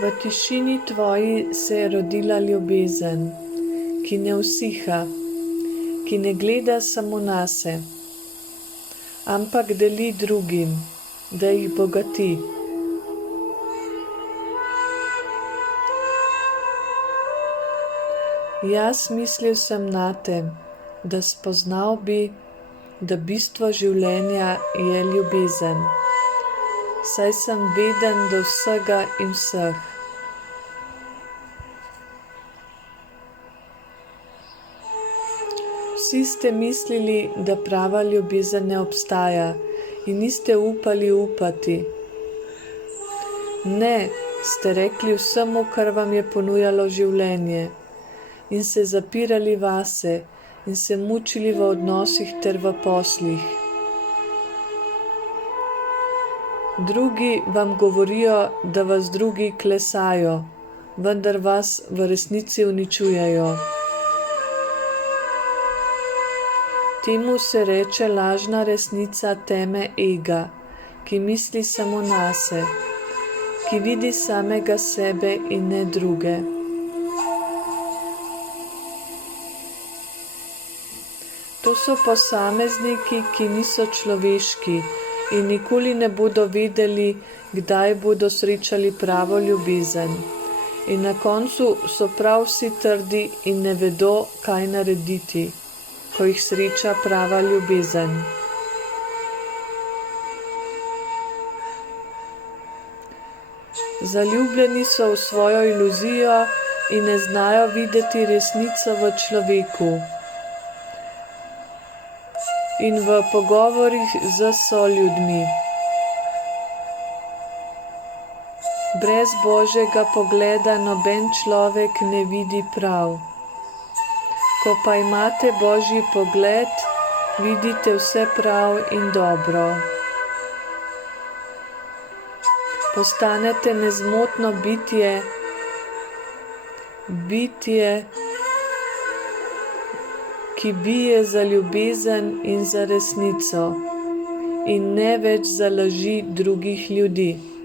V tišini tvoji se je rodila ljubezen, ki ne usiha, ki ne gleda samo nase, ampak deli drugim, da jih bogati. Jaz mislil sem nate, da spoznal bi, da bistvo življenja je ljubezen, saj sem veden do vsega in vseh. Vsi ste mislili, da prava ljubezen ne obstaja in niste upali upati. Ne, ste rekli vsemu, kar vam je ponujalo življenje, in se zapirali vase in se mučili v odnosih ter v poslih. Drugi vam govorijo, da vas drugi klesajo, vendar vas v resnici uničujejo. Temu se reče lažna resnica teme ega, ki misli samo nase, ki vidi samega sebe in ne druge. To so posamezniki, ki niso človeški in nikoli ne bodo vedeli, kdaj bodo srečali pravo ljubezen. In na koncu so prav vsi trdi in ne vedo, kaj narediti, ko jih sreča prava ljubezen. Zaljubljeni so v svojo iluzijo in ne znajo videti resnico v človeku in v pogovorih z soljudmi. Brez Božjega pogleda noben človek ne vidi prav. Ko pa imate Božji pogled, vidite vse prav in dobro. Postanete nezmotno bitje, ki bije za ljubezen in za resnico, in ne več za laži drugih ljudi.